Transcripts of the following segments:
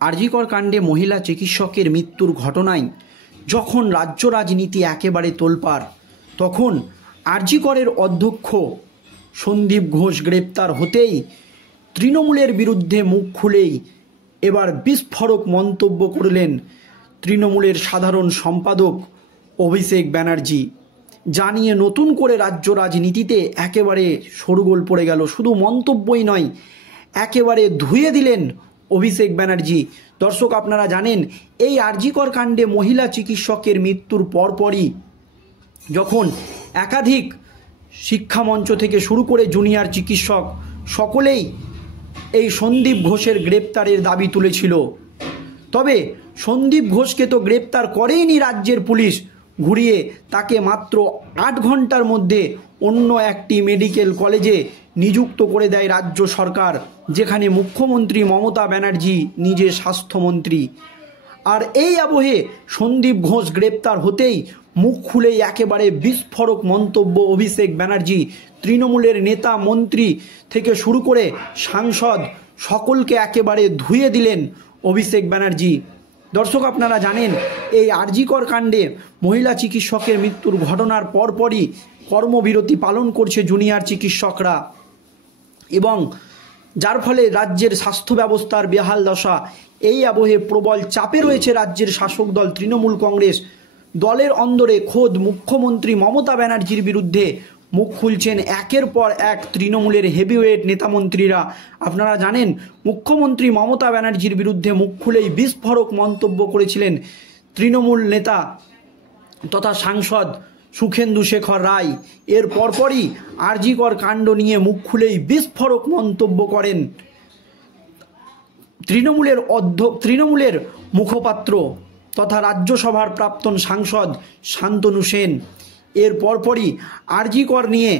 আরজিকর কাণ্ডে মহিলা চিকিৎসকের মৃত্যুর ঘটনায় যখন রাজ্য রাজনীতি একেবারে তোলপাড়, তখন আরজিকরের অধ্যক্ষ সন্দীপ ঘোষ গ্রেপ্তার হতেই তৃণমূলের বিরুদ্ধে মুখ খুলেই এবার বিস্ফোরক মন্তব্য করলেন তৃণমূলের সাধারণ সম্পাদক অভিষেক ব্যানার্জি। জানিয়ে নতুন করে রাজ্য রাজনীতিতে একেবারে শোরগোল পড়ে গেল। শুধু মন্তব্যই নয়, একেবারে ধুয়ে দিলেন অভিষেক ব্যানার্জি। দর্শক, আপনারা জানেন এই আরজিকর কাণ্ডে মহিলা চিকিৎসকের মৃত্যুর পরপরই যখন একাধিক শিক্ষামঞ্চ থেকে শুরু করে জুনিয়র চিকিৎসক সকলেই এই সন্দীপ ঘোষের গ্রেপ্তারের দাবি তুলেছিল, তবে সন্দীপ ঘোষকে তো গ্রেপ্তার করেইনি রাজ্যের পুলিশ, ঘুরিয়ে তাকে মাত্র 8 ঘন্টার মধ্যে অন্য একটি মেডিকেল কলেজে নিযুক্ত করে দেয় রাজ্য সরকার, যেখানে মুখ্যমন্ত্রী মমতা ব্যানার্জি নিজে স্বাস্থ্যমন্ত্রী। আর এই আবহে সন্দীপ ঘোষ গ্রেপ্তার হতেই মুখ খুলেই একেবারে বিস্ফোরক মন্তব্য অভিষেক ব্যানার্জি। তৃণমূলের নেতা মন্ত্রী থেকে শুরু করে সাংসদ সকলকে একেবারে ধুয়ে দিলেন অভিষেক ব্যানার্জি। দর্শক, আপনারা জানেন এই আরজিকর কাণ্ডে মহিলা চিকিৎসকের মৃত্যুর ঘটনার পরপরই কর্মবিরতি পালন করছে জুনিয়র চিকিৎসকরা, এবং যার ফলে রাজ্যের স্বাস্থ্য ব্যবস্থার বেহাল দশা। এই আবহে প্রবল চাপে রয়েছে রাজ্যের শাসক দল তৃণমূল কংগ্রেস। দলের অন্দরে খোদ মুখ্যমন্ত্রী মমতা ব্যানার্জির বিরুদ্ধে মুখ খুলছেন একের পর এক তৃণমূলের হেভিওয়েট নেতামন্ত্রীরা। আপনারা জানেন মুখ্যমন্ত্রী মমতা ব্যানার্জির বিরুদ্ধে মুখ খুলেই বিস্ফোরক মন্তব্য করেছিলেন তৃণমূল নেতা তথা সাংসদ সুখেন্দু শেখর রায়। এর পরপরই আরজিকর কাণ্ড নিয়ে মুখ খুলেই বিস্ফোরক মন্তব্য করেন তৃণমূলের মুখপাত্র তথা রাজ্যসভার প্রাক্তন সাংসদ শান্তনু সেন। এর পরপরই আরজিকর নিয়ে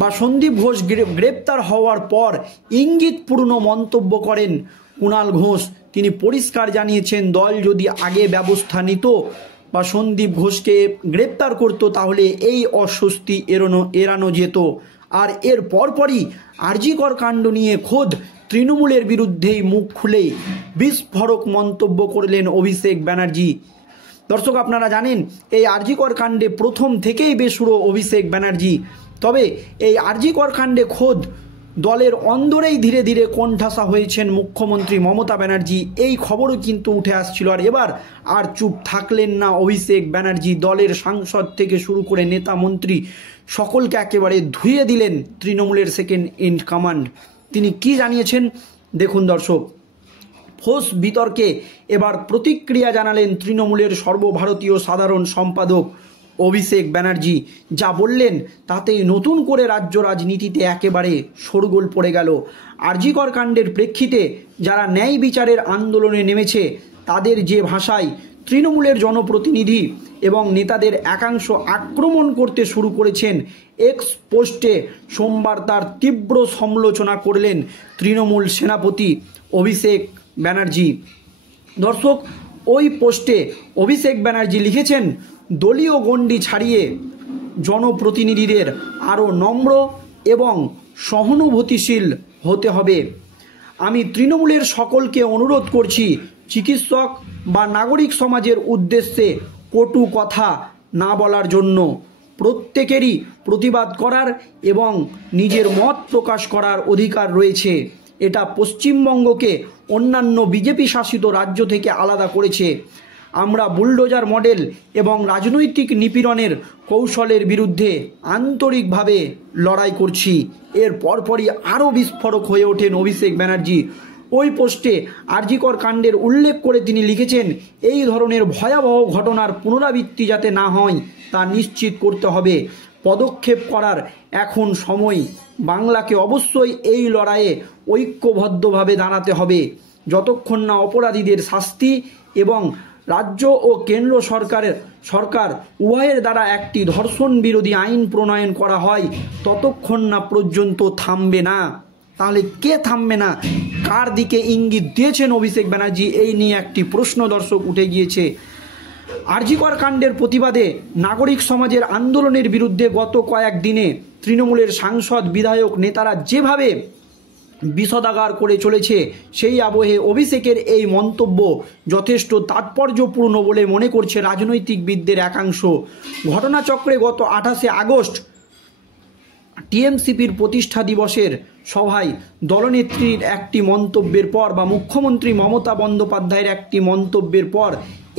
বা সন্দীপ ঘোষ গ্রেপ্তার হওয়ার পর ইঙ্গিতপূর্ণ মন্তব্য করেন কুণাল ঘোষ। তিনি পরিষ্কার জানিয়েছেন, দল যদি আগে ব্যবস্থা নিত বা সন্দীপ ঘোষকে গ্রেপ্তার করত তাহলে এই অস্বস্তি এড়ানো যেত। আর এর পরপরই আরজিকর কাণ্ড নিয়ে খোদ তৃণমূলের বিরুদ্ধেই মুখ খুলে বিস্ফোরক মন্তব্য করলেন অভিষেক ব্যানার্জি। দর্শক, আপনারা জানেন এই আরজিকর কাণ্ডে প্রথম থেকেই বেসুরো অভিষেক ব্যানার্জি, তবে এই আরজিকর কাণ্ডে খোদ দলের অন্দরেই ধীরে ধীরে কোণঠাসা হয়েছেন মুখ্যমন্ত্রী মমতা ব্যানার্জি। এই খবরও কিন্তু উঠে আসছিল। আর এবার আর চুপ থাকলেন না অভিষেক ব্যানার্জি। দলের সাংসদ থেকে শুরু করে নেতা মন্ত্রী সকলকে একেবারে ধুয়ে দিলেন তৃণমূলের সেকেন্ড ইন কমান্ড। তিনি কি জানিয়েছেন দেখুন দর্শক। ফোস বিতর্কে এবার প্রতিক্রিয়া জানালেন তৃণমূলের সর্বভারতীয় সাধারণ সম্পাদক অভিষেক ব্যানার্জি। যা বললেন তাতেই নতুন করে রাজ্য রাজনীতিতে একেবারে শোরগোল পড়ে গেল। আরজিকর কাণ্ডের প্রেক্ষিতে যারা ন্যায় বিচারের আন্দোলনে নেমেছে তাদের যে ভাষায় তৃণমূলের জনপ্রতিনিধি এবং নেতাদের একাংশ আক্রমণ করতে শুরু করেছেন, এক্স পোস্টে সোমবার তার তীব্র সমালোচনা করলেন তৃণমূল সেনাপতি অভিষেক ব্যানার্জি। দর্শক, ওই পোস্টে অভিষেক ব্যানার্জি লিখেছেন, দলীয় গণ্ডি ছাড়িয়ে জনপ্রতিনিধিদের আরও নম্র এবং সহানুভূতিশীল হতে হবে। আমি তৃণমূলের সকলকে অনুরোধ করছি, চিকিৎসক বা নাগরিক সমাজের উদ্দেশ্যে কটু কথা না বলার জন্য। প্রত্যেকেরই প্রতিবাদ করার এবং নিজের মত প্রকাশ করার অধিকার রয়েছে। এটা পশ্চিমবঙ্গকে অন্যান্য বিজেপি শাসিত রাজ্য থেকে আলাদা করেছে। আমরা বুলডোজার মডেল এবং রাজনৈতিক নিপীড়নের কৌশলের বিরুদ্ধে আন্তরিকভাবে লড়াই করছি। এর পরপরই আরও বিস্ফোরক হয়ে ওঠেন অভিষেক ব্যানার্জি। ওই পোস্টে আরজিকর কাণ্ডের উল্লেখ করে তিনি লিখেছেন, এই ধরনের ভয়াবহ ঘটনার পুনরাবৃত্তি যাতে না হয় তা নিশ্চিত করতে হবে। পদক্ষেপ করার এখন সময়। বাংলাকে অবশ্যই এই লড়াইয়ে ঐক্যবদ্ধভাবে দাঁড়াতে হবে। যতক্ষণ না অপরাধীদের শাস্তি এবং রাজ্য ও কেন্দ্র সরকার উভয়ের দ্বারা একটি ধর্ষণ বিরোধী আইন প্রণয়ন করা হয়, ততক্ষণ না পর্যন্ত থামবে না। তাহলে কে থামবে না? কার দিকে ইঙ্গিত দিয়েছেন অভিষেক ব্যানার্জি? এই নিয়ে একটি প্রশ্ন দর্শক উঠে গিয়েছে। আরজিকর কাণ্ডের প্রতিবাদে নাগরিক সমাজের আন্দোলনের বিরুদ্ধে গত কয়েকদিনে তৃণমূলের সাংসদ বিধায়ক নেতারা যেভাবে বিষোদাগার করে চলেছে, সেই আবহে অভিষেকের এই মন্তব্য যথেষ্ট তাৎপর্যপূর্ণ বলে মনে করছে রাজনৈতিকবিদদের একাংশ। ঘটনাচক্রে গত 28শে আগস্ট টিএমসিপির প্রতিষ্ঠা দিবসের সভায় দলনেত্রীর একটি মন্তব্যের পর বা মুখ্যমন্ত্রী মমতা বন্দ্যোপাধ্যায়ের একটি মন্তব্যের পর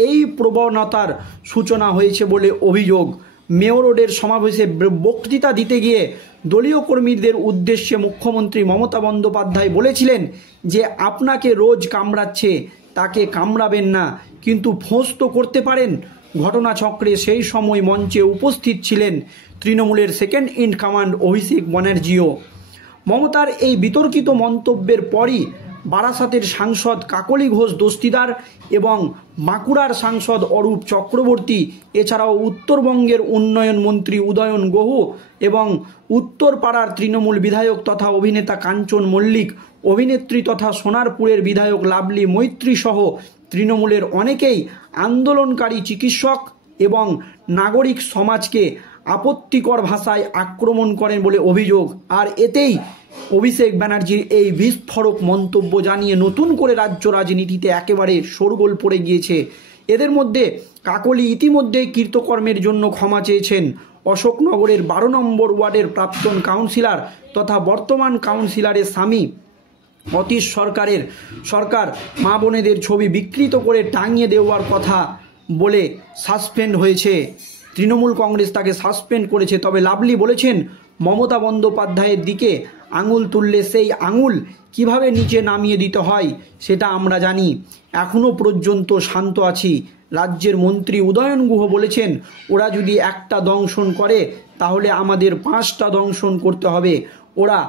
এই প্রবণতার সূচনা হয়েছে বলে অভিযোগ। মেয়র রোডের সমাবেশে বক্তৃতা দিতে গিয়ে দলীয় কর্মীদের উদ্দেশ্যে মুখ্যমন্ত্রী মমতা বন্দ্যোপাধ্যায় বলেছিলেন যে আপনাকে রোজ কামড়াচ্ছে, তাকে কামড়াবেন না, কিন্তু ফোঁস তো করতে পারেন। ঘটনাচক্রে সেই সময় মঞ্চে উপস্থিত ছিলেন তৃণমূলের সেকেন্ড ইন কমান্ড অভিষেক ব্যানার্জিও। মমতার এই বিতর্কিত মন্তব্যের পরই বারাসাতের সাংসদ কাকলি ঘোষ দস্তিদার এবং বাঁকুড়ার সাংসদ অরূপ চক্রবর্তী, এছাড়াও উত্তরবঙ্গের উন্নয়ন মন্ত্রী উদয়ন গুহ এবং উত্তরপাড়ার তৃণমূল বিধায়ক তথা অভিনেতা কাঞ্চন মল্লিক, অভিনেত্রী তথা সোনারপুরের বিধায়ক লাভলি মৈত্রী সহ তৃণমূলের অনেকেই আন্দোলনকারী চিকিৎসক এবং নাগরিক সমাজকে আপত্তিকর ভাষায় আক্রমণ করেন বলে অভিযোগ। আর এতেই অভিষেক ব্যানার্জির এই বিস্ফোরক মন্তব্য জানিয়ে নতুন করে রাজ্য রাজনীতিতে একেবারে শোরগোল পড়ে গিয়েছে। এদের মধ্যে কাকলি ইতিমধ্যেই কৃতকর্মের জন্য ক্ষমা চেয়েছেন। অশোকনগরের 12 নম্বর ওয়ার্ডের প্রাক্তন কাউন্সিলর তথা বর্তমান কাউন্সিলরের স্বামী অতীশ সরকার মা বোনেদের ছবি বিকৃত করে টাঙিয়ে দেওয়ার কথা বলে সাসপেন্ড হয়েছে। তৃণমূল কংগ্রেস তাকে সাসপেন্ড করেছে। তবে লাভলি বলেছেন, মমতা বন্দ্যোপাধ্যায়ের দিকে আঙুল তুললে সেই আঙুল কিভাবে নিচে নামিয়ে দিতে হয় সেটা আমরা জানি। এখনও পর্যন্ত শান্ত আছি। রাজ্যের মন্ত্রী উদয়ন গুহ বলেছেন, ওরা যদি একটা দংশন করে তাহলে আমাদের 5টা দংশন করতে হবে। ওরা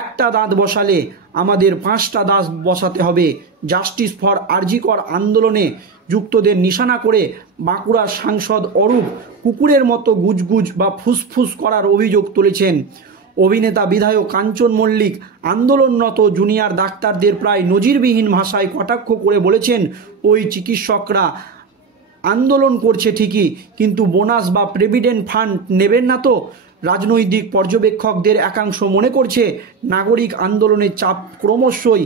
একটা দাঁত বসালে আমাদের 5টা দাঁত বসাতে হবে। জাস্টিস ফর আরজি কর আন্দোলনে যুক্তদের নিশানা করে বাঁকুড়ার সাংসদ অরূপ কুকুরের মতো গুজগুজ বা ফুসফুস করার অভিযোগ তুলেছেন। অভিনেতা বিধায়ক কাঞ্চন মল্লিক আন্দোলনরত জুনিয়র ডাক্তারদের প্রায় নজিরবিহীন ভাষায় কটাক্ষ করে বলেছেন, ওই চিকিৎসকরা আন্দোলন করছে ঠিকই, কিন্তু বোনাস বা প্রভিডেন্ট ফান্ড নেবেন না তো। রাজনৈতিক পর্যবেক্ষকদের একাংশ মনে করছে নাগরিক আন্দোলনের চাপ ক্রমশই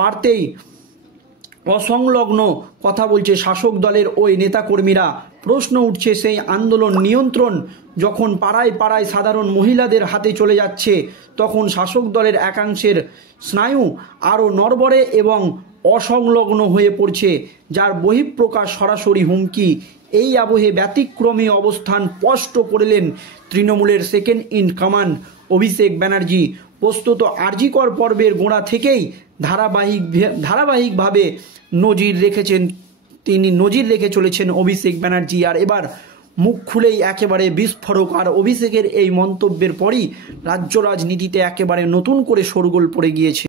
বাড়তেই অসংলগ্ন কথা বলছে শাসক দলের ওই নেতাকর্মীরা। প্রশ্ন উঠছে, সেই আন্দোলন নিয়ন্ত্রণ যখন পাড়ায় পাড়ায় সাধারণ মহিলাদের হাতে চলে যাচ্ছে, তখন শাসক দলের একাংশের স্নায়ু আরও নড়বড়ে এবং অসংলগ্ন হয়ে পড়ছে, যার বহিঃপ্রকাশ সরাসরি হুমকি। এই আবহে ব্যতিক্রমী অবস্থান স্পষ্ট করলেন তৃণমূলের second in command Abhishek Banerjee. প্রস্তুত আরজি কর পর্বের গোড়া থেকেই ধারাবাহিকভাবে নজির রেখে চলেছেন অভিষেক ব্যানার্জি। আর এবার মুখ খুলেই একেবারে বিস্ফোরক। আর অভিষেকের এই মন্তব্যের পরই রাজ্য রাজনীতিতে একেবারে নতুন করে শোরগোল পড়ে গিয়েছে।